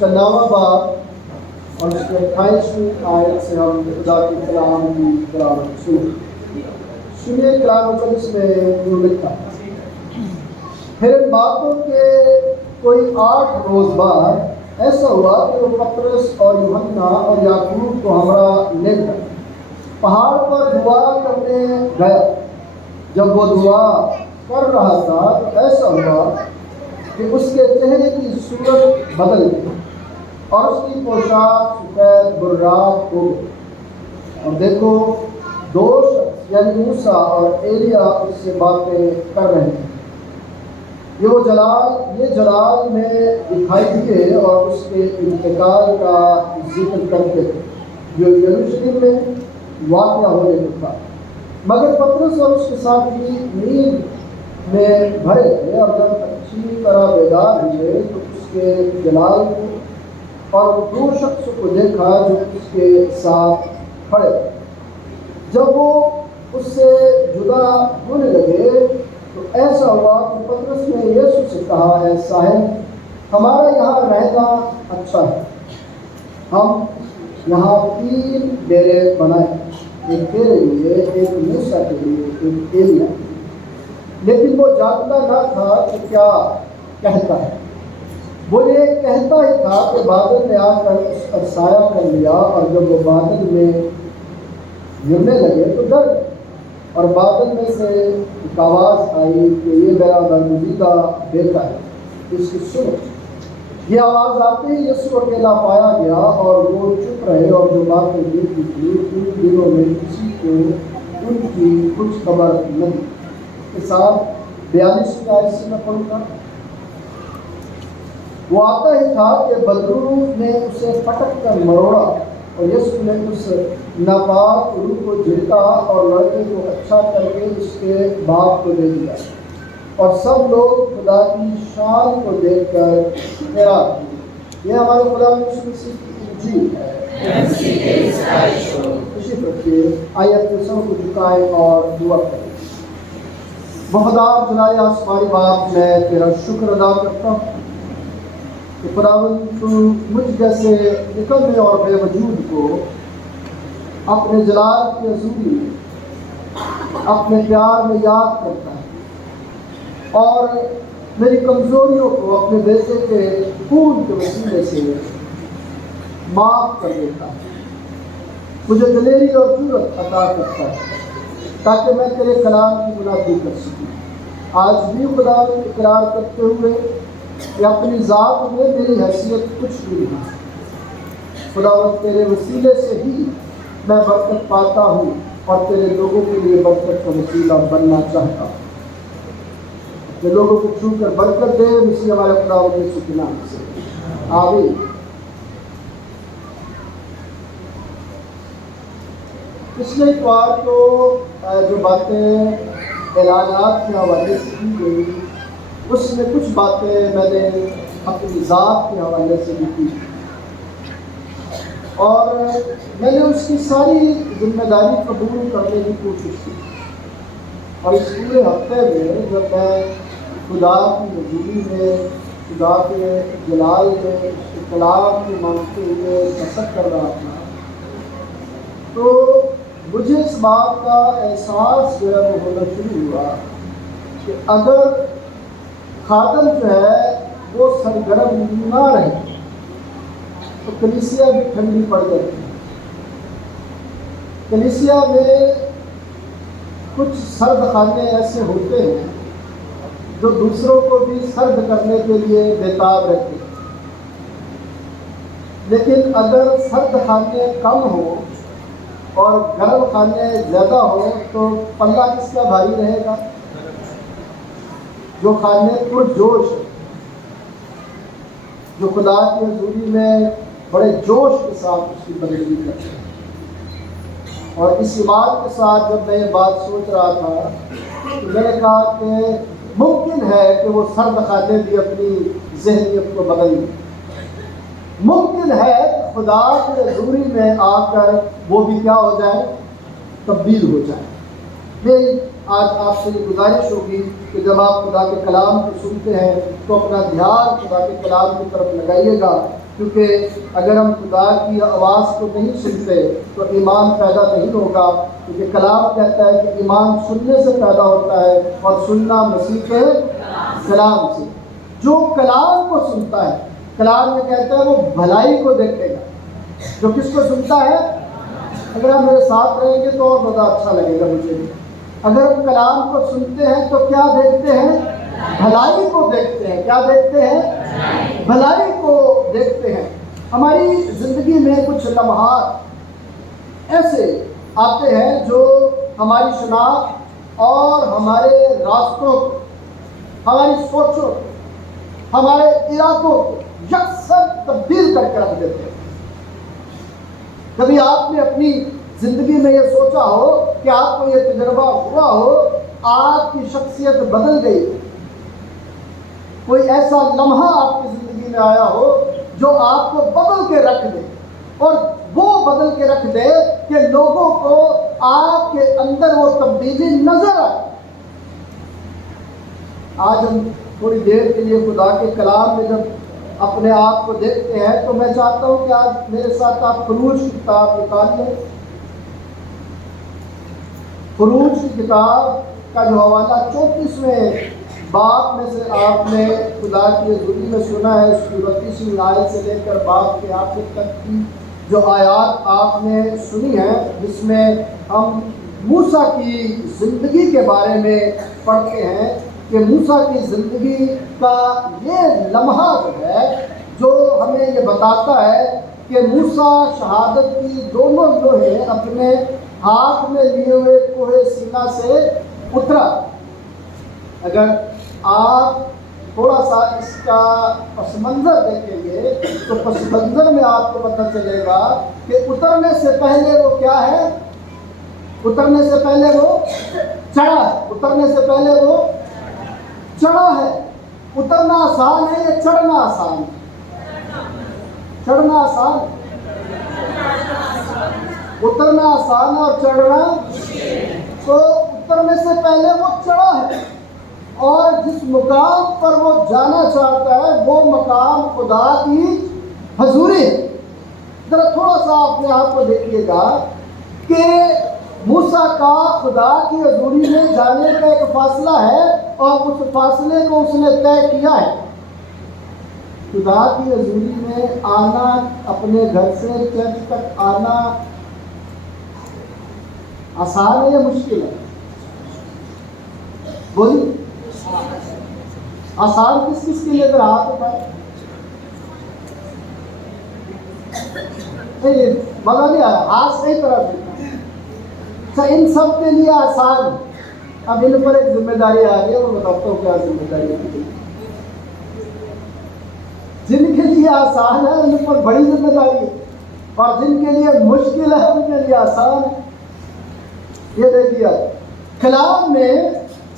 کا 9واں باب اور اس کے 28ویں آیت سے ہم خدا کے کلام کی تلاوت سنیے۔ کلام مقدس میں یوں لکھا ہے، پھر ان باتوں کے کوئی 8 روز بعد ایسا ہوا کہ وہ پطرس اور یوحنا اور یعقوب کو ہمراہ لے کر پہاڑ پر دعا کرنے گیا۔ جب وہ دعا کر رہا تھا تو ایسا ہوا کہ اس کے چہرے کی صورت بدل گئی اور اس کی پوشاک سفید براق ہو گئی، اور دیکھو 2 شخص یعنی موسیٰ اور ایلیا اس سے باتیں کر رہے ہیں۔ یہ جلال میں دکھائی دیے اور اس کے انتقال کا ذکر کرتے تھے جو یروشلم میں واقع ہونے کو تھا، مگر پطرس اور اس کے ساتھی نیند میں بھرے تھے، اور جب اچھی طرح بیدار ہوئے تو اس کے جلال کو اور 2 شخصوں کو دیکھا جو اس کے ساتھ کھڑے تھے۔ جب وہ اس سے جدا ہونے لگے تو ایسا ہوا کہ پطرس نے یسوع سے کہا، اے صاحب، ہمارا یہاں رہنا اچھا ہے۔ ہم یہاں 3 ڈیرے بنائیں، ایک تیرے لیے، ایک موسیٰ کے لیے، ایک ایلیا کے لیے۔ لیکن وہ جانتا نہ تھا کہ کیا کہتا ہے۔ وہ یہ کہتا ہی تھا کہ بادل نے آ کر اس پر سایہ کر لیا، اور جب وہ بادل میں گرنے لگے تو ڈر گئے، اور بادل میں سے ایک آواز آئی کہ یہ میرا برگزیدہ بیٹا ہے، اس کی سنو۔ یہ آواز آتے ہی یسوع اکیلا پایا گیا، اور وہ چپ رہے، اور جو باتیں دیکھی تھی ان دنوں میں کسی کو ان کی کچھ خبر نہیں۔ اس کے ساتھ 42 کا حصہ میں پڑھوں گا۔ وہ آتا ہی تھا کہ بدروح نے اسے پٹک کر مروڑا، اور یسوع نے اس ناپاک روح کو جھڑکا اور لڑکے کو اچھا کر کے اس کے باپ کو دے دیا، اور سب لوگ خدا کی شان کو دیکھ کر حیران ہوئے۔ یہ ہمارے خدا یسوع مسیح کی انجیل ہے۔ تشریف رکھیے، آئیے اپنے سروں کو جھکائیں اور دعا کریں۔ وفادار جلائے آسمانی باپ، میں تیرا شکر ادا کرتا ہوں کہ خداوند تو مجھ جیسے نکمے اور بے وجود کو اپنے جلال کی حضوری میں اپنے پیار میں یاد کرتا ہے، اور میری کمزوریوں کو اپنے بیٹے کے خون کے وسیلے سے معاف کر دیتا ہے، مجھے دلیری اور جرأت عطا کرتا ہے تاکہ میں تیرے کلام کی منادی کر سکوں۔ آج بھی خدا نے اقرار کرتے ہوئے کہ اپنی ذات میں میری حیثیت کچھ بھی نہیں، خداوند تیرے وسیلے سے ہی میں برکت پاتا ہوں اور تیرے لوگوں کے لیے برکت کا وسیلہ بننا چاہتا ہوں۔ اپنے لوگوں کو چھو کر برکت دے، مسیح ہمارے خداوند یسوع کے نام سے، آمین۔ پچھلے اتوار کو جو باتیں اعلانات کے حوالے سے کی گئی، اس میں کچھ باتیں میں نے اپنی ذات کے حوالے سے بھی کی، اور میں نے اس کی ساری ذمہ داری قبول کرنے کی کوشش کی، اور اس پورے ہفتے میں جب میں خدا کی حضوری میں، خدا کے جلال میں، اس کے کلام کو مانگتے ہوئے نصب کر رہا تھا، تو مجھے اس بات کا احساس جو ہے وہ ہونا شروع ہوا کہ اگر خادم جو ہے وہ سرگرم نہ رہے تو کلیسیا بھی ٹھنڈی پڑ جاتی ہے۔ کلیسیا میں کچھ سرد خانے ایسے ہوتے ہیں جو دوسروں کو بھی سرد کرنے کے لیے بےتاب رہتے ہیں، لیکن اگر سرد خانے کم ہوں اور گرم خانے زیادہ ہوں تو پلہ کس کا بھاری رہے گا؟ جو خانے پرجوش ہیں، جو خدا کی حضوری میں بڑے جوش کے ساتھ اس کی بندگی کرتے ہیں۔ اور اس بات کے ساتھ جب میں یہ بات سوچ رہا تھا تو میں نے کہا کہ ممکن ہے کہ وہ سرد خانے بھی اپنی ذہنیت کو بدل دیں، ممکن ہے کہ خدا کی حضوری میں آ کر وہ بھی کیا ہو جائے، تبدیل ہو جائے۔ میری آج آپ سے یہ گزارش ہوگی کہ جب آپ خدا کے کلام کو سنتے ہیں تو اپنا دھیان خدا کے کلام کی طرف لگائیے گا۔ کیونکہ اگر ہم خدا کی آواز کو نہیں سنتے تو ایمان پیدا نہیں ہوگا، کیونکہ کلام کہتا ہے کہ ایمان سننے سے پیدا ہوتا ہے اور سننا مسیح کے کلام سے۔ جو کلام کو سنتا ہے، کلام میں کہتا ہے وہ بھلائی کو دیکھے گا۔ جو کس کو سنتا ہے؟ اگر آپ میرے ساتھ رہیں گے تو اور زیادہ اچھا لگے گا مجھے بھی۔ اگر ہم کلام کو سنتے ہیں تو کیا دیکھتے ہیں؟ بھلائی کو دیکھتے ہیں۔ کیا دیکھتے ہیں؟ بھلائی کو دیکھتے ہیں۔ ہماری زندگی میں کچھ لمحات ایسے آتے ہیں جو ہماری شناخت اور ہمارے راستوں کو، ہماری سوچوں، ہمارے ارادوں کو یکسر تبدیل کر کے رکھ دیتے ہیں۔ کبھی آپ نے اپنی زندگی میں یہ سوچا ہو کہ آپ کو یہ تجربہ ہوا ہو، آپ کی شخصیت بدل گئی، کوئی ایسا لمحہ آپ کی زندگی میں آیا ہو جو آپ کو بدل کے رکھ دے، اور وہ بدل کے رکھ دے کہ لوگوں کو آپ کے اندر وہ تبدیلی نظر آئے۔ آج ہم تھوڑی دیر کے لیے خدا کے کلام میں جب اپنے آپ کو دیکھتے ہیں تو میں چاہتا ہوں کہ آج میرے ساتھ آپ خروج کی کتاب نکال لیں۔ خروج کی کتاب کا جو حوالہ 34ویں باب میں سے آپ نے خدا کی حضوری میں سنا ہے، اس کی 32ویں آیت سے لے کر باب کے آخر تک کی جو آیات آپ نے سنی ہیں، جس میں ہم موسیٰ کی زندگی کے بارے میں پڑھتے ہیں کہ موسیٰ کی زندگی کا یہ لمحہ جو ہے جو ہمیں یہ بتاتا ہے کہ موسیٰ شہادت کی دونوں لوہے اپنے ہاتھ میں لیے ہوئے کوہ سینا سے اترا۔ اگر آپ تھوڑا سا اس کا پس منظر دیکھیں گے تو پس منظر میں آپ کو پتہ چلے گا کہ اترنے سے پہلے وہ کیا ہے؟ اترنے سے پہلے وہ چڑھا ہے۔ اترنے سے پہلے وہ چڑھا ہے۔ اترنا آسان ہے یا چڑھنا آسان ہے؟ چڑھنا آسان، اترنا آسان اور چڑھنا، تو اترنے سے پہلے وہ چڑھا ہے، اور جس مقام پر وہ جانا چاہتا ہے وہ مقام خدا کی حضوری ہے۔ ذرا تھوڑا سا اپنے آپ کو دیکھیے گا کہ موسیٰ کا خدا کی حضوری میں جانے کا ایک فاصلہ ہے، اور اس فاصلے کو اس نے طے کیا ہے۔ خدا کی حضوری میں آنا، اپنے گھر سے چرچ تک آنا آسان ہے یا مشکل ہے؟ بولیے، آسان کس کس کے لیے؟ اگر ہاتھ اٹھائے، مزہ نہیں آیا، ہاتھ صحیح طرح سے۔ اچھا، ان سب کے لیے آسان ہے۔ اب ان پر ایک ذمہ داری آ رہی ہے، میں بتاتا ہوں کیا ذمہ داری ہے۔ جن کے لیے آسان ہے ان پر بڑی ذمہ داری ہے، اور جن کے لیے مشکل ہے ان کے لیے آسان ہے۔ یہ دیکھیے، کلام میں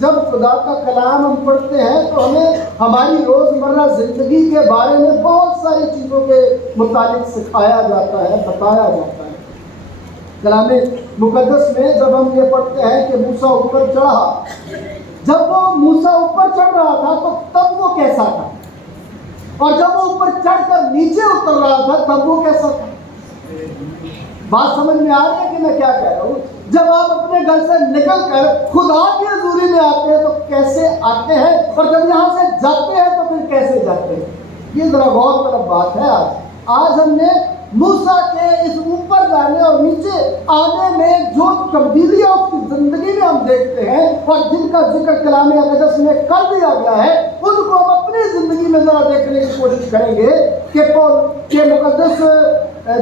جب خدا کا کلام ہم پڑھتے ہیں تو ہمیں ہماری روزمرہ زندگی کے بارے میں بہت ساری چیزوں کے متعلق سکھایا جاتا ہے، بتایا جاتا ہے۔ کلام مقدس میں جب ہم یہ پڑھتے ہیں کہ موسیٰ اوپر چڑھا، جب وہ موسیٰ اوپر چڑھ رہا تھا تو تب وہ کیسا تھا، اور جب وہ اوپر چڑھ کر نیچے اتر رہا تھا تب وہ کیسا تھا؟ بات سمجھ میں آ رہی ہے کہ میں کیا کہہ رہا ہوں؟ جب آپ اپنے گھر سے نکل کر خدا کی حضوری میں آتے ہیں تو کیسے آتے ہیں، اور جب یہاں سے جاتے ہیں تو پھر کیسے جاتے ہیں؟ یہ ذرا غور طرف بات ہے۔ آج ہم نے موسیٰ کے اس اوپر جانے اور نیچے آنے میں جو تبدیلیاں اس کی زندگی میں ہم دیکھتے ہیں اور جن کا ذکر کلام مقدس میں کر دیا گیا ہے، ان کو ہم اپنی زندگی میں ذرا دیکھنے کی کوشش کریں گے کہ مقدس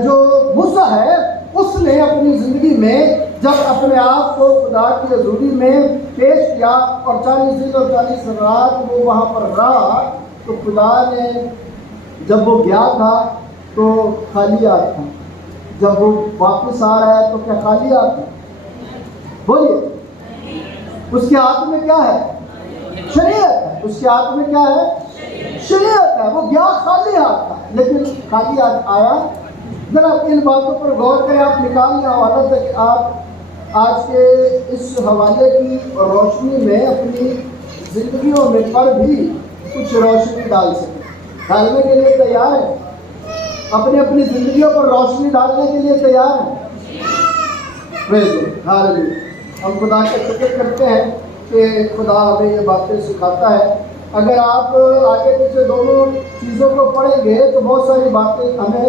جو موسیٰ ہے اس نے اپنی زندگی میں جب اپنے آپ کو خدا کی حضوری میں پیش کیا اور 40 دن اور 40 رات وہ وہاں پر رہا، تو خدا نے جب وہ گیا تھا تو خالی ہاتھ تھا، جب وہ واپس آ رہا ہے تو کیا خالی ہاتھ ہے؟ بولیے، اس کے ہاتھ میں کیا ہے؟ شریعت ہے۔ اس کے ہاتھ میں کیا ہے؟ شریعت ہے۔ وہ گیا خالی ہاتھ تھا، لیکن خالی ہاتھ آیا۔ ذرا ان باتوں پر غور کریں۔ آپ نکال لیں حوالہ تک، آپ آج کے اس حوالے کی روشنی میں اپنی زندگیوں میں پر بھی کچھ روشنی ڈال سکیں۔ ڈالنے کے لیے تیار ہے؟ اپنی اپنی زندگیوں پر روشنی ڈالنے کے لیے تیار ہیں؟ ہم خدا کا شکر کرتے ہیں کہ خدا ہمیں یہ باتیں سکھاتا ہے. اگر آپ آگے پیچھے دونوں چیزوں کو پڑھیں گے تو بہت ساری باتیں ہمیں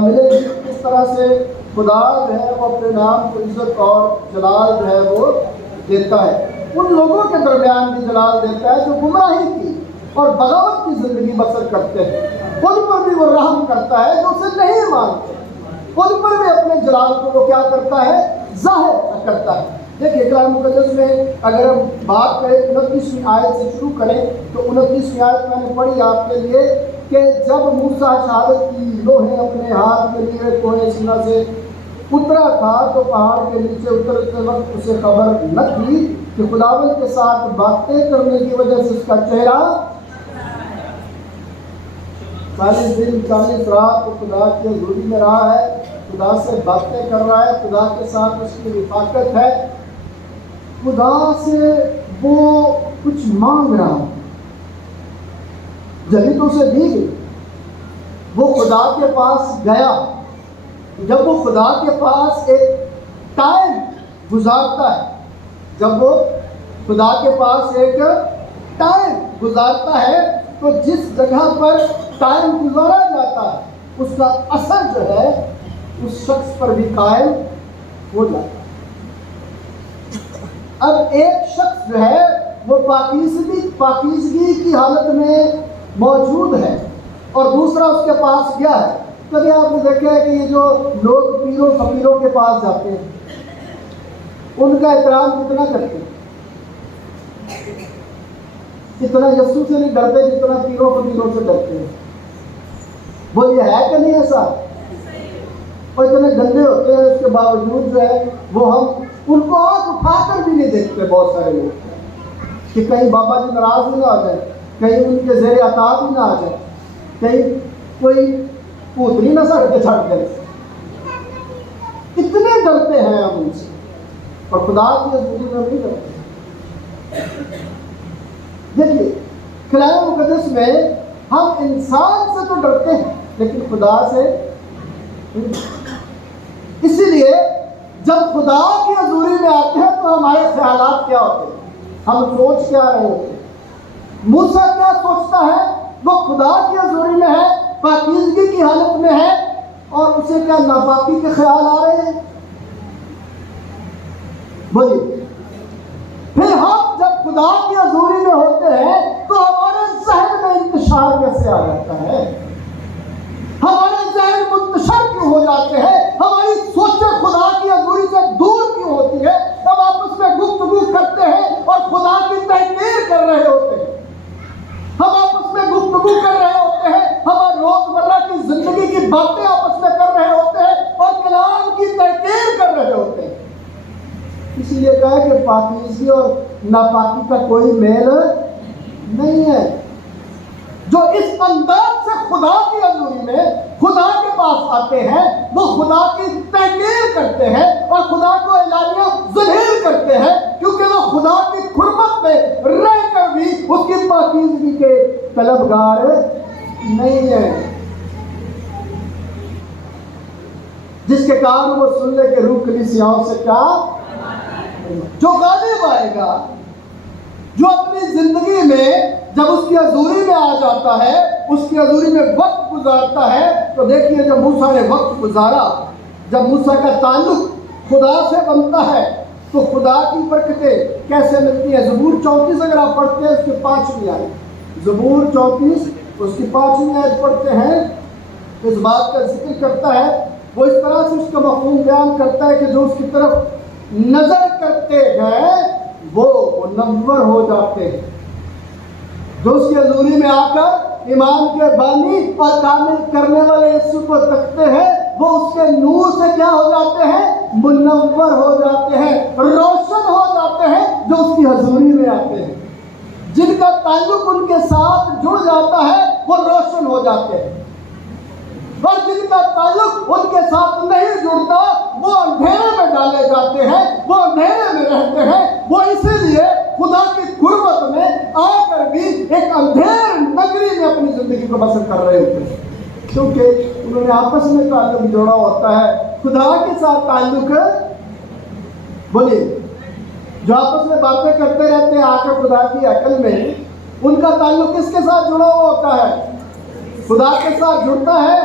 ملیں گی. کس طرح سے خدا جو ہے وہ اپنے نام کو عزت اور جلال جو ہے وہ دیتا ہے. ان لوگوں کے درمیان بھی جلال دیتا ہے جو گمراہی کی اور بغاوت کی زندگی بسر کرتے ہیں. ان پر بھی وہ رحم کرتا ہے جو اسے نہیں مانتے. ان پر بھی اپنے جلال کو وہ کیا کرتا ہے؟ ظاہر کرتا ہے. دیکھیے کلام مقدس میں اگر ہم بات کریں 29ویں آیت سے شروع کریں تو 29ویں آیت میں نے پڑھی آپ کے لیے کہ جب موسیٰ شہادت کی لوہے اپنے ہاتھ میں لیے کوہ سینا سے اترا تھا تو پہاڑ کے نیچے اترتے وقت اسے خبر نہ تھی کہ خداوند کے ساتھ باتیں کرنے کی وجہ سے اس کا چہرہ 40 دن 40 رات کو خدا کی حضوری میں رہا ہے. خدا سے باتیں کر رہا ہے. خدا کے ساتھ اس کی رفاقت ہے. خدا سے وہ کچھ مانگ رہا ہے. جبھی تو اسے دی گئی. وہ خدا کے پاس گیا. جب وہ خدا کے پاس ایک ٹائم گزارتا ہے تو جس جگہ پر ٹائم گزارا جاتا ہے اس کا اثر جو ہے اس شخص پر بھی قائم ہو جاتا ہے. اب ایک شخص جو ہے وہ پاکیزگی کی حالت میں موجود ہے اور دوسرا اس کے پاس گیا ہے. کبھی آپ نے دیکھا ہے کہ یہ جو لوگ پیروں فقیروں کے پاس جاتے ہیں ان کا احترام کتنا کرتے ہیں؟ اتنا یسوع سے نہیں ڈرتے جتنا پیروں فقیروں سے ڈرتے ہیں. وہ یہ ہے کہ نہیں ایسا؟ اور اتنے گندے ہوتے ہیں اس کے باوجود جو ہے وہ ہم ان کو آنکھ اٹھا کر بھی نہیں دیکھتے. بہت سارے لوگ کہ کہیں بابا جی ناراض ہی نہ آ جائے, کہیں ان کے زیر عطاب ہی نہ آ جائے, کہیں کوئی پوتری نہ سڑ کے چھڑ دے. اتنے ڈرتے ہیں ہم ان سے, اور خدا کی حضوری میں نہیں ڈرتے. دیکھیے کلام مقدس میں ہم انسان سے تو ڈرتے ہیں لیکن خدا سے. اسی لیے جب خدا کی حضوری میں آتے ہیں تو ہمارے خیالات کیا ہوتے ہیں, ہم سوچ کیا رہے ہوتے ہیں. موسیٰ کیا سوچتا ہے؟ وہ خدا کی حضوری میں ہے, پاکیزگی کی حالت میں ہے, اور اسے کیا ناپاکی کے خیال آ رہے ہیں؟ بولیے. پھر ہم جب خدا کی حضوری میں ہوتے ہیں تو ہمارے ذہن میں انتشار کیسے آ جاتا ہے؟ ہمارے ذہن منتشر کیوں ہو جاتے ہیں؟ ہماری سوچیں خدا کی حضوری سے دور کیوں ہوتی ہے؟ ہم آپس میں گفتگو کرتے ہیں اور خدا کی تحقیر کر رہے ہوتے ہیں. ہم آپس میں گفتگو کر رہے ہوتے ہیں, ہم روزمرہ کی زندگی کی باتیں آپس میں کر رہے ہوتے ہیں اور کلام کی تحقیر کر رہے ہوتے ہیں. اسی لیے کہا کہ پاکیزگی اور ناپاکی کا کوئی میل نہیں ہے. جو اس انداز سے خدا کی حضوری میں خدا کے پاس آتے ہیں وہ خدا کی تحقیر کرتے ہیں اور خدا کو اعلانیہ ذلیل کرتے ہیں, کیونکہ وہ خدا کی حرمت میں رہ کر بھی اس کی پاکیزگی کے طلبگار نہیں ہیں. جس کے کان وہ سن لے کہ روح کلیسیاؤں سے کیا جو غالب آئے گا, جو اپنی زندگی میں جب اس کی حضوری میں آ جاتا ہے, اس کی حضوری میں وقت گزارتا ہے. تو دیکھیے جب موسیٰ نے وقت گزارا, جب موسیٰ کا تعلق خدا سے بنتا ہے تو خدا کی برکتیں کیسے ملتی ہیں. زبور 34 اگر آپ پڑھتے ہیں اس کی 5ویں آیت, زبور 34 اس کی 5ویں آیت پڑھتے ہیں, اس بات کا ذکر کرتا ہے. وہ اس طرح سے اس کا مفہوم بیان کرتا ہے کہ جو اس کی طرف نظر کرتے ہیں وہ منور ہو جاتے ہیں. جو اس کی حضوری میں آ کر ایمان کے بانی اور کامل کرنے والے یسوع کو تکتے ہیں وہ اس کے نور سے کیا ہو جاتے ہیں؟ منور ہو جاتے ہیں, روشن ہو جاتے ہیں. جو اس کی حضوری میں آتے ہیں, جن کا تعلق ان کے ساتھ جڑ جاتا ہے وہ روشن ہو جاتے ہیں, اور جن کا تعلق ان کے ساتھ نہیں جڑتا وہ اندھیرے میں ڈالے جاتے ہیں, وہ اندھیرے میں رہتے ہیں. وہ اسی لیے خدا کی قربت میں آ کر بھی ایک اندھیر نگری میں اپنی زندگی کو بسر کر رہے ہوتے ہیں. کیونکہ انہوں نے آپس میں تعلق جوڑا ہوتا ہے. خدا کے ساتھ تعلق بولیے جو آپس میں باتیں کرتے رہتے ہیں آ کر خدا کی عقل میں، ان کا تعلق کس کے ساتھ جڑا ہوا ہوتا ہے؟ خدا کے ساتھ جڑتا ہے.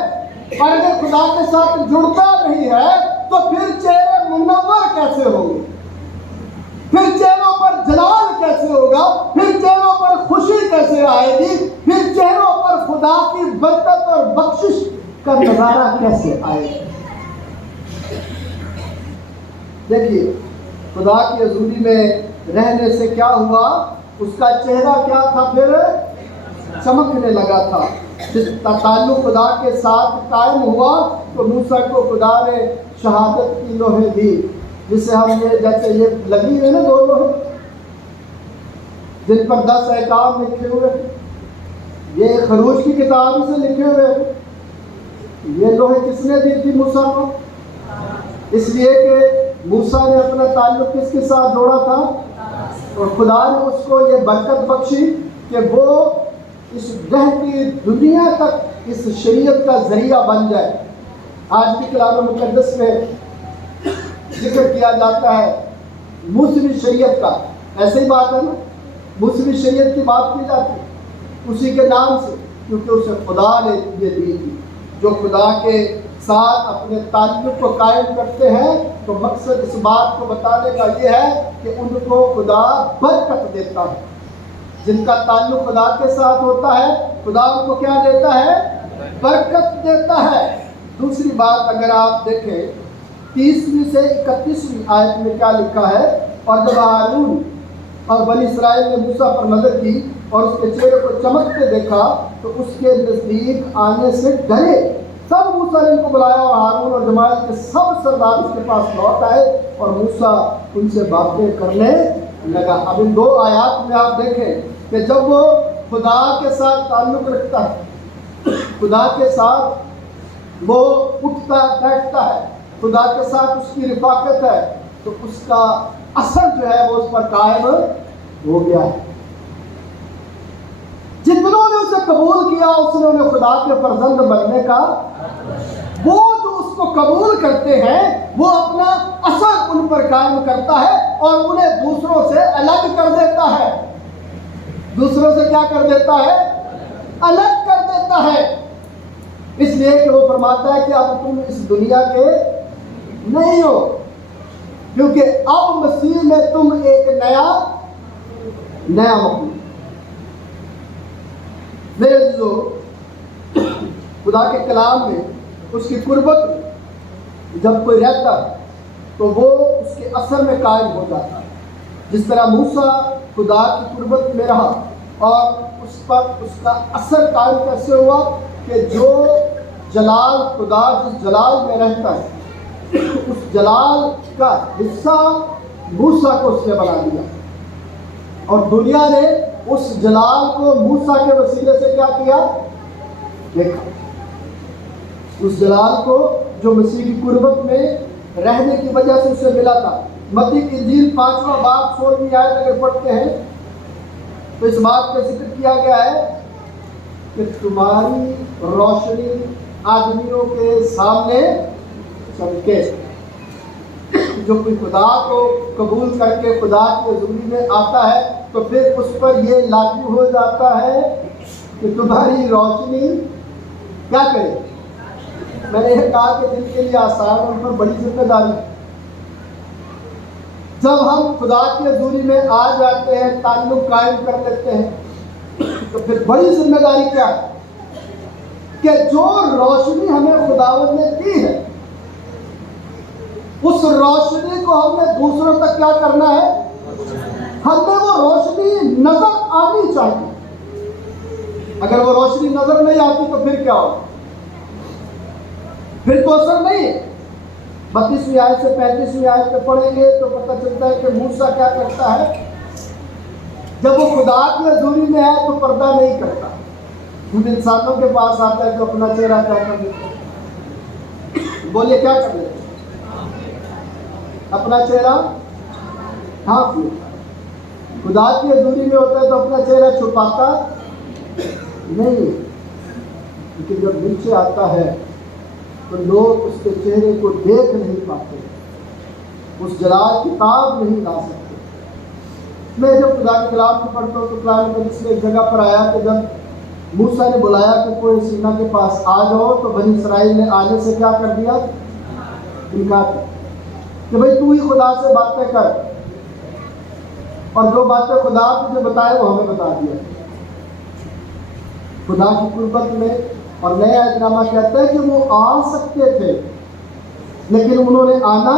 اور اگر خدا کے ساتھ جڑتا نہیں ہے تو پھر چہرے منور کیسے ہوں گے؟ پھر چہروں پر جلال کیسے ہوگا؟ پھر چہروں پر خوشی کیسے آئے گی؟ پھر چہروں پر خدا کی برکت اور بخشش کا نظارہ کیسے آئے گا؟ دیکھیے خدا کی حضوری میں رہنے سے کیا ہوا؟ اس کا چہرہ کیا تھا؟ پھر چمکنے لگا تھا. جس تعلق خدا کے ساتھ قائم ہوا تو موسیٰ کو خدا نے شہادت کی لوحیں دی، جسے ہم یہ جیسے یہ لگی ہوئی نا 2 لوحیں جن پر 10 احکام لکھے ہوئے، یہ خروج کی کتاب سے لکھے ہوئے. یہ لوحیں کس نے دی تھی موسیٰ کو؟ اس لیے کہ موسیٰ نے اپنا تعلق کس کے ساتھ جوڑا تھا؟ اور خدا نے اس کو یہ برکت بخشی کہ وہ اس رہتی دنیا تک اس شریعت کا ذریعہ بن جائے. آج بھی کلام مقدس میں ذکر کیا جاتا ہے موسمی شریعت کا. ایسے ہی بات ہے نا، موسمی شریعت کی بات کی جاتی ہے اسی کے نام سے، کیونکہ اسے خدا نے یہ دی تھی. جو خدا کے ساتھ اپنے تعلق کو قائم کرتے ہیں تو مقصد اس بات کو بتانے کا یہ ہے کہ ان کو خدا برکت دیتا ہے. جن کا تعلق خدا کے ساتھ ہوتا ہے خدا ان کو کیا دیتا ہے؟ برکت دیتا ہے. دوسری بات اگر آپ دیکھیں 30 سے 31 آیت میں کیا لکھا ہے؟ اور جب ہارون اور بنی اسرائیل نے موسیٰ پر نظر کی اور اس کے چہرے کو چمکتے دیکھا تو اس کے نزدیک آنے سے ڈرے. تب موسیٰ نے ان کو بلایا اور ہارون اور جماعت کے سب سردار اس کے پاس لوٹ آئے اور موسیٰ ان سے باتیں کرنے لگا. اب ان 2 آیات میں آپ دیکھیں کہ جب وہ خدا کے ساتھ تعلق رکھتا ہے، خدا کے ساتھ وہ اٹھتا بیٹھتا ہے، خدا کے ساتھ اس کی رفاقت ہے، تو اس کا اثر جو ہے وہ اس پر قائم ہو گیا ہے. جتنوں نے اسے قبول کیا اس نے انہیں خدا کے فرزند بننے کا، وہ جو اس کو قبول کرتے ہیں وہ اپنا اثر ان پر قائم کرتا ہے اور انہیں دوسروں سے الگ کر دیتا ہے. دوسروں سے کیا کر دیتا ہے؟ الگ کر دیتا ہے. اس لیے کہ وہ فرماتا ہے کہ اب تم اس دنیا کے نہیں ہو، کیونکہ اب مسیح میں تم ایک نیا مخلوق. میرے عزیزو، خدا کے کلام میں اس کی قربت میں جب کوئی رہتا ہے تو وہ اس کے اثر میں قائم ہو جاتا ہے. جس طرح موسیٰ خدا کی قربت میں رہا اور اس پر اس کا اثر قائم کیسے ہوا کہ جو جلال خدا جس جلال میں رہتا ہے اس جلال کا حصہ موسیٰ کو اس نے بنا دیا، اور دنیا نے اس جلال کو موسیٰ کے وسیلے سے کیا کیا؟ دیکھا. اس جلال کو جو مسیح کی قربت میں رہنے کی وجہ سے اسے ملا تھا. متی کی انجیل 5واں باب 16ویں آیت اگر پڑھتے ہیں تو اس بات کا ذکر کیا گیا ہے کہ تمہاری روشنی آدمیوں کے سامنے چمکے. جو کوئی خدا کو قبول کر کے خدا کی حضوری میں آتا ہے تو پھر اس پر یہ لاگو ہو جاتا ہے کہ تمہاری روشنی کیا کرے. میں نے یہ کہا کہ جن کے لیے آسان ان پر بڑی ذمہ داری. جب ہم خدا کی حضوری میں آ جاتے ہیں، تعلق قائم کر لیتے ہیں، تو پھر بڑی ذمہ داری کیا ہے کہ جو روشنی ہمیں خداوند نے دی ہے اس روشنی کو ہم نے دوسروں تک کیا کرنا ہے؟ ہمیں وہ روشنی نظر آنی چاہیے. اگر وہ روشنی نظر نہیں آتی تو پھر کیا ہوگا؟ پھر تو اثر نہیں ہے. 32ویں آیت سے 35ویں آیت میں پڑھیں گے تو پتہ چلتا ہے کہ موسیٰ کیا کرتا ہے جب وہ خدا کی حضوری میں ہے تو پردہ نہیں کرتا. ان انسانوں کے پاس آتا ہے تو اپنا چہرہ کیا کر دیتا ہے؟ بولیے کیا کر دیتا ہے؟ اپنا چہرہ ڈھانپ لیتا ہے. خدا کی حضوری میں ہوتا ہے تو اپنا چہرہ چھپاتا نہیں. لیکن جب نیچے آتا ہے تو لوگ اس کے چہرے کو دیکھ نہیں پاتے، اس جلال کی تاب نہیں لا سکتے۔ میں جب خدا کے کلام کو پڑھتا ہوں تو قرآن مقدس میں ایک جگہ پر آیا کہ جب موسیٰ نے بلایا کہ کوئی سینا کے پاس آ جاؤ، تو بنی اسرائیل نے آنے سے کیا کر دیا؟ انکار کیا کہ بھئی تو ہی خدا سے باتیں کر، اور جو باتیں خدا تجھے بتائے وہ ہمیں بتا دیا۔ خدا کی قربت میں اور نیا عہد نامہ کہتا ہے کہ وہ آ سکتے تھے لیکن انہوں نے آنا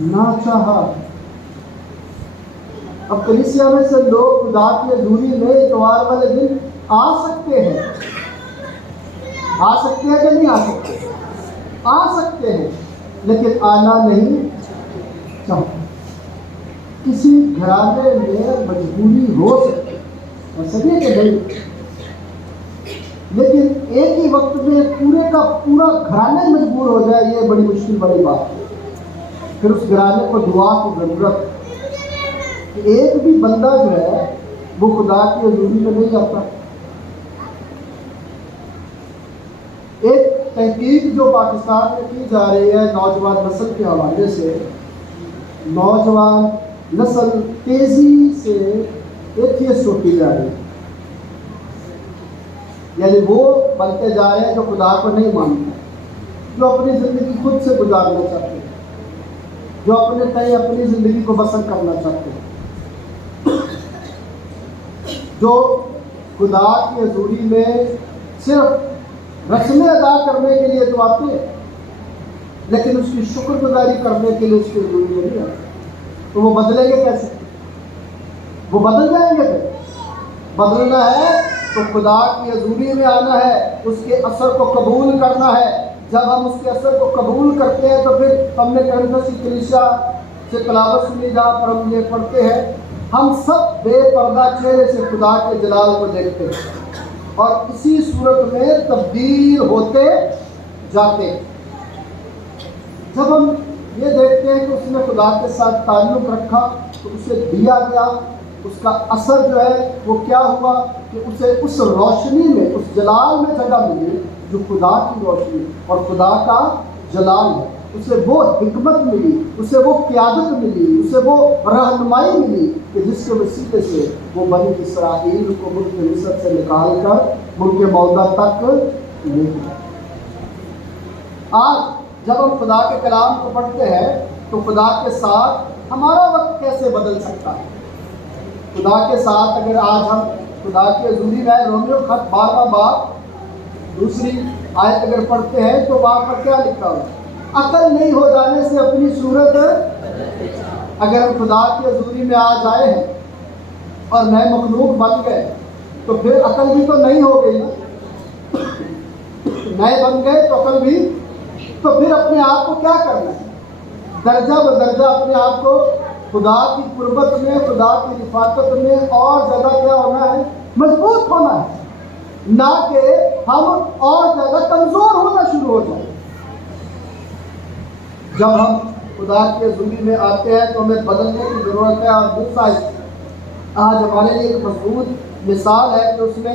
نہ چاہا۔ اب کلیسیا میں سے لوگ خدا کی حضوری میں اتوار والے دن آ سکتے ہیں، آ سکتے ہیں کہ نہیں آ سکتے؟ آ سکتے ہیں لیکن آنا نہیں چاہتے۔ کسی گھرانے میں مجبوری ہو سکتی ہے، ایسا نہیں کہ نہیں، لیکن ایک ہی وقت میں پورے کا پورا گھرانے مجبور ہو جائے یہ بڑی مشکل بڑی بات ہے۔ پھر اس گھرانے کو دعا کی ضرورت ہے کہ ایک بھی بندہ جو ہے وہ خدا کی حضوری میں نہیں آتا۔ ایک تحقیق جو پاکستان میں کی جا رہی ہے نوجوان نسل کے حوالے سے، نوجوان نسل تیزی سے ایتھیسٹ ہوتی جا رہی ہے، یعنی وہ بنتے جا رہے ہیں جو خدا کو نہیں مانتے، جو اپنی زندگی خود سے گزارنا چاہتے ہیں، جو اپنے تئیں اپنی زندگی کو بسر کرنا چاہتے ہیں، جو خدا کی حضوری میں صرف رسمیں ادا کرنے کے لیے تو آتے ہیں لیکن اس کی شکر گزاری کرنے کے لیے اس کی حضوری میں نہیں آتے۔ تو وہ بدلیں گے کیسے؟ وہ بدل جائیں گے؟ پھر بدلنا ہے تو خدا کی حضوری میں آنا ہے، اس کے اثر کو قبول کرنا ہے۔ جب ہم اس کے اثر کو قبول کرتے ہیں تو پھر ہم نے کرنسی کلیسیا سے تلاوت سنی جہاں پر ہم یہ پڑھتے ہیں، ہم سب بے پردہ چہرے سے خدا کے جلال کو دیکھتے ہیں اور اسی صورت میں تبدیل ہوتے جاتے ہیں۔ جب ہم یہ دیکھتے ہیں کہ اس نے خدا کے ساتھ تعلق رکھا تو اسے دیا گیا، اس کا اثر جو ہے وہ کیا ہوا کہ اسے اس روشنی میں، اس جلال میں جگہ ملی جو خدا کی روشنی اور خدا کا جلال ہے۔ اسے وہ حکمت ملی، اسے وہ قیادت ملی، اسے وہ رہنمائی ملی کہ جس کے وسیلے سے وہ بنی اسرائیل کو ملک مصر سے نکال کر ملک موعودہ تک لے گیا۔ آج جب ہم خدا کے کلام کو پڑھتے ہیں تو خدا کے ساتھ ہمارا وقت کیسے بدل سکتا ہے؟ خدا کے ساتھ اگر آج ہم خدا کی حضوری میں رومیو خط 12واں باب دوسری آیت اگر پڑھتے ہیں تو وہاں پر کیا لکھا ہوا؟ عقل نہیں ہو جانے سے اپنی صورت، اگر ہم خدا کی حضوری میں آج آئے ہیں اور نئے مخلوق بن گئے تو پھر عقل بھی تو نہیں ہو گئی نا، نئے بن گئے تو عقل بھی، تو پھر اپنے آپ کو کیا کرنا ہے؟ درجہ بدرجہ اپنے آپ کو خدا کی قربت میں، خدا کی رفاقت میں اور زیادہ کیا ہونا ہے؟ مضبوط ہونا ہے، نہ کہ ہم اور زیادہ کمزور ہونا شروع ہو جائیں۔ جب ہم خدا کی حضوری میں آتے ہیں تو ہمیں بدلنے کی ضرورت ہے، اور موسیٰ آج ہمارے لیے ایک مضبوط مثال ہے کہ اس نے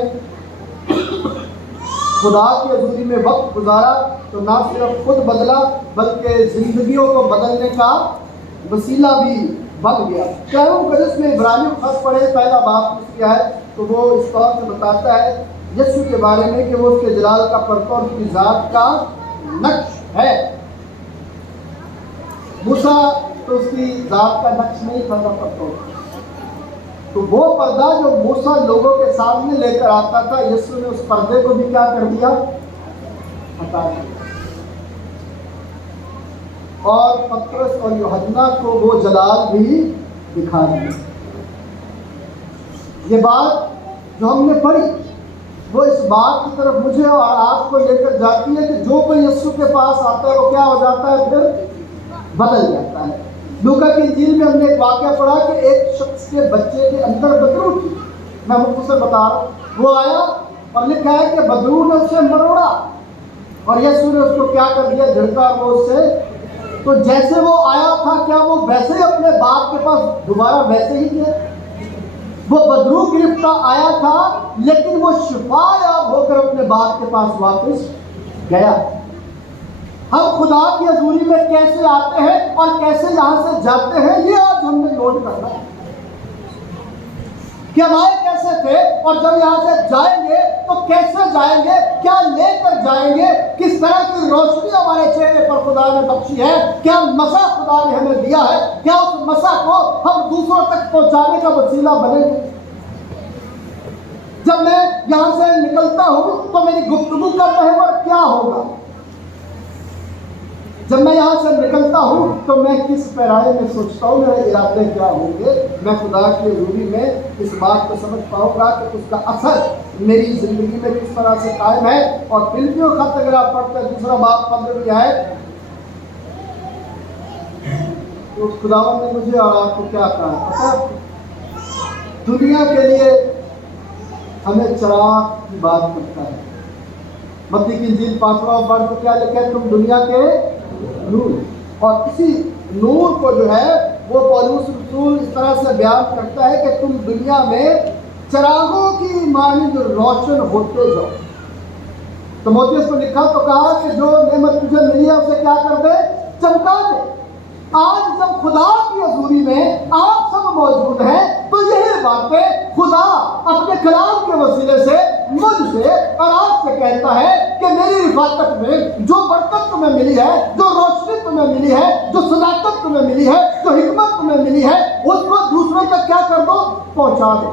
خدا کی حضوری میں وقت گزارا تو نہ صرف خود بدلا بلکہ زندگیوں کو بدلنے کا وسیلہ بھی بن گیا۔ کیوں کہ جس میں عبرانیوں خط پڑھے پہلا باب اس کیا ہے تو وہ اس طور سے بتاتا ہے یسوع کے بارے میں کہ وہ اس کے جلال کا پرتو اور اس کی ذات کا نقش ہے۔ موسیٰ تو اس کی ذات کا نقش نہیں تھا، پرتو، تو وہ پردہ جو موسیٰ لوگوں کے سامنے لے کر آتا تھا، یسوع نے اس پردے کو بھی کیا کر دیا؟ ہٹا دیا، اور پترس اور یوحنا کو وہ جلال بھی دکھا دیا۔ یہ بات جو ہم نے پڑھی وہ اس بات کی طرف مجھے اور آپ کو لے کر جاتی ہے کہ جو کوئی یسوع کے پاس آتا ہے وہ کیا ہو جاتا ہے؟ پھر بدل جاتا ہے۔ لوکا کی انجیل میں ہم نے ایک واقعہ پڑھا کہ ایک شخص کے بچے کے اندر بدرو تھی، میں مختصر بتا رہا ہوں، وہ آیا اور لکھا ہے کہ بدرو نے اسے مروڑا اور یسوع نے اس کو کیا کر دیا؟ جھڑکا وہ اس سے، تو جیسے وہ آیا تھا کیا وہ ویسے ہی اپنے باپ کے پاس دوبارہ ویسے ہی گیا؟ وہ بدرو گرفتہ آیا تھا لیکن وہ شفا یاب ہو کر اپنے باپ کے پاس واپس گیا۔ ہم خدا کی حضوری میں کیسے آتے ہیں اور کیسے یہاں سے جاتے ہیں، یہ آج ہم نے نوٹ کرنا ہے کہ ہم آئے کیسے تھے اور جب یہاں سے جائیں گے تو کیسے جائیں گے، کیا لے کر جائیں گے، کس طرح کی روشنی ہمارے چہرے پر خدا نے بخشی ہے، کیا مسا خدا نے ہمیں دیا ہے، کیا اس مسا کو ہم دوسروں تک پہنچانے کا وسیلہ بنیں گے۔ جب میں یہاں سے نکلتا ہوں تو میری گفتگو کا محور کیا ہوگا؟ جب میں یہاں سے نکلتا ہوں تو میں کس پیرائے میں سوچتا ہوں، میرے ارادے کیا ہوں گے؟ میں خدا کی حضوری میں اس بات کو سمجھ پاؤں گا کہ اس کا اثر میری زندگی میں کس طرح سے قائم ہے۔ اور فلپیوں خط اگر آپ پڑھتے ہیں 2 باب 15 آیت، تو خداوند نے مجھے اور آپ کو کیا کہا پتہ؟ دنیا کے لیے ہمیں چراغ کی بات کرتا ہے۔ متی کی انجیل 5واں باب کو کیا لکھا ہے؟ تم دنیا کے نور۔ اور اسی نور کو جو ہے وہ پولس رسول اس طرح سے بیان کرتا ہے کہ تم دنیا میں چراغوں کی مانند روشن ہوتے جاؤ۔ تیموتھیوس کو لکھا تو کہا کہ جو نعمت تجھے ملی ہے اسے کیا کر دے؟ چمکا دے۔ آج جب خدا کی حضوری میں آپ سب موجود ہیں تو یہی باتیں خدا اپنے کلام کے وسیلے سے مجھ سے اور آپ سے کہتا ہے کہ میری رفاقت میں جو برکت تمہیں ملی ہے، جو روشنی تمہیں ملی ہے، جو صداقت تمہیں ملی ہے، جو حکمت تمہیں ملی ہے، اس کو دوسروں تک کیا کر دو؟ پہنچا دو۔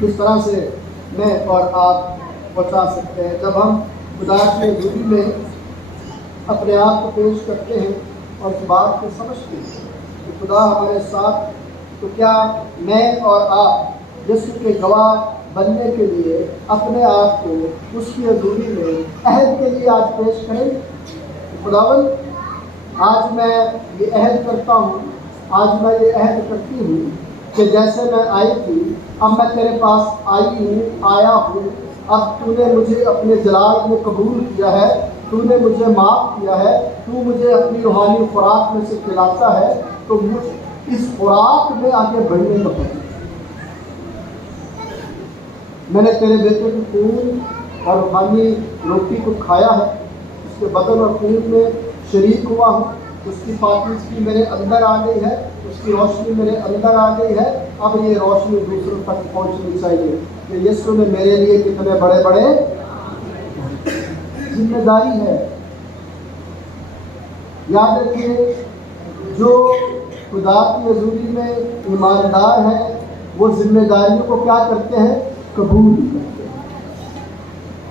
اس طرح سے میں اور آپ پہنچا سکتے ہیں۔ جب ہم خدا کی حضوری میں اپنے آپ کو پیش کرتے ہیں اور اس بات کو سمجھتے ہیں کہ خدا ہمارے ساتھ، تو کیا میں اور آپ یسوع کے گواہ بننے کے لیے اپنے آپ کو اس کی حضوری میں عہد کے لیے آج پیش کریں؟ خداوند، آج میں یہ عہد کرتا ہوں، آج میں یہ عہد کرتی ہوں کہ جیسے میں آئی تھی اب میں تیرے پاس آیا ہوں۔ اب تو نے مجھے اپنے جلال میں قبول کیا ہے، تو نے مجھے معاف کیا ہے، تو مجھے اپنی روحانی خوراک میں سے کھلاتا ہے، تو مجھ اس خوراک میں آگے بڑھنے کا پتہ۔ میں نے تیرے بیٹے کے خون اور روحانی روٹی کو کھایا ہے، اس کے بدن اور خون میں شریک ہوا ہوں، اس کی پاکیزگی میرے اندر آ گئی ہے، اس کی روشنی میرے اندر آ گئی ہے۔ اب یہ روشنی دوسروں تک پہنچنی چاہیے کہ یسوع نے میرے لیے کتنے بڑے بڑے ذمہ داری ہے۔ یاد رکھیے، جو خدا کی حضوری میں ایماندار ہے وہ ذمہ داریوں کو کیا کرتے ہیں؟ قبول کرتے ہیں۔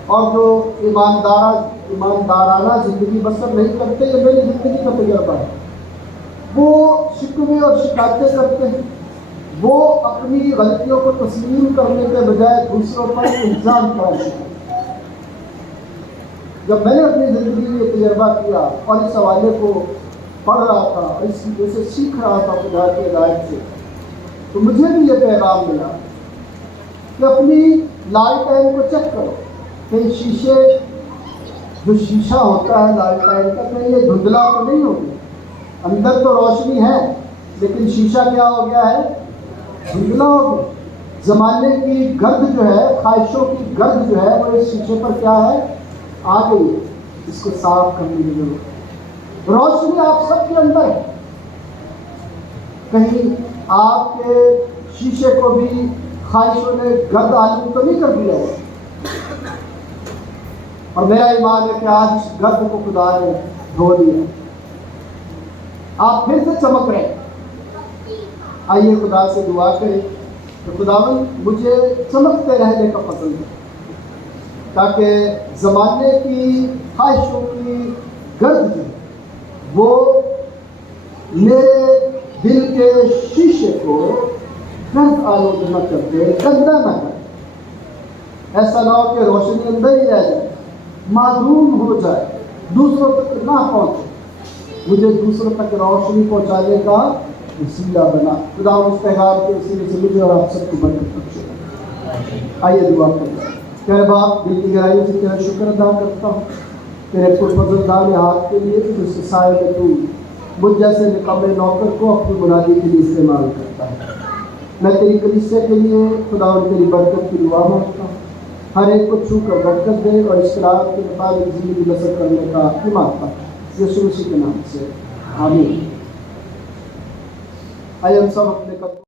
اور جو ایماندارانہ زندگی بسر نہیں کرتے، یہ میری زندگی کا تجربہ ہے، وہ شکوے اور شکایتیں کرتے ہیں، وہ اپنی غلطیوں کو تسلیم کرنے کے بجائے دوسروں پر الزام کرتے ہیں۔ جب میں نے اپنی زندگی میں یہ تجربہ کیا اور اس حوالے کو پڑھ رہا تھا اور اس چیزوں سے سیکھ رہا تھا خدا کی ہدایت سے، تو مجھے بھی یہ پیغام ملا کہ اپنی لالٹین کو چیک کرو کہ شیشے، جو شیشہ ہوتا ہے لالٹین کا، کہیں یہ دھندلا تو نہیں ہو گیا؟ اندر تو روشنی ہے لیکن شیشہ کیا ہو گیا ہے؟ دھندلا ہو گیا۔ زمانے کی گرد جو ہے، خواہشوں کی گرد جو ہے، وہ اس شیشے پر کیا ہے؟ آ گئی ہے۔ اس کو صاف کرنے کی ضرورت ہے۔ روشنی آپ سب کے اندر ہے، کہیں آپ کے شیشے کو بھی خواہشوں نے گرد آلود تو نہیں کر دیا ہے؟ اور میرا ایمان ہے کہ آج اس گرد کو خدا نے دھو دیا، آپ پھر سے چمک رہے ہیں۔ آئیے خدا سے دعا کریں کہ خداوند مجھے چمکتے رہنے کا فضل ہے، تاکہ زمانے کی خواہشوں کی گرد جو ہے وہ میرے دل کے شیشے کو گرد آلود نہ کر دے، گندا نہ کر۔ ایسا نہ ہو کہ روشنی اندر ہی رہ جائے، معدوم ہو جائے، دوسروں تک نہ پہنچے۔ مجھے دوسروں تک روشنی پہنچانے کا وسیلہ بنا۔ خدا اس پیغام کے وسیلے سے مجھے اور آپ سب کو برکت بخشے۔ آئیے دعا کریں۔ تیرے باپ، دل کی گہرائیوں سے تیرا شکر ادا کرتا ہوں تیرے پرفضل دان ہاتھ کے لیے، کہ اس سائے میں تو مجھ جیسے نکمے نوکر کو اپنی منادی کے لیے استعمال کرتا ہے۔ میں تیری کلیسیا کے لیے خدا اور تیری برکت کی دعا مانگتا ہوں، ہر ایک کو چھو کر برکت دے اور اس قرار کے مطابق زندگی بسر کرنے کا ایمان پائے، یسوع مسیح کے نام سے آمین۔ آئیے ہم سب اپنے قدموں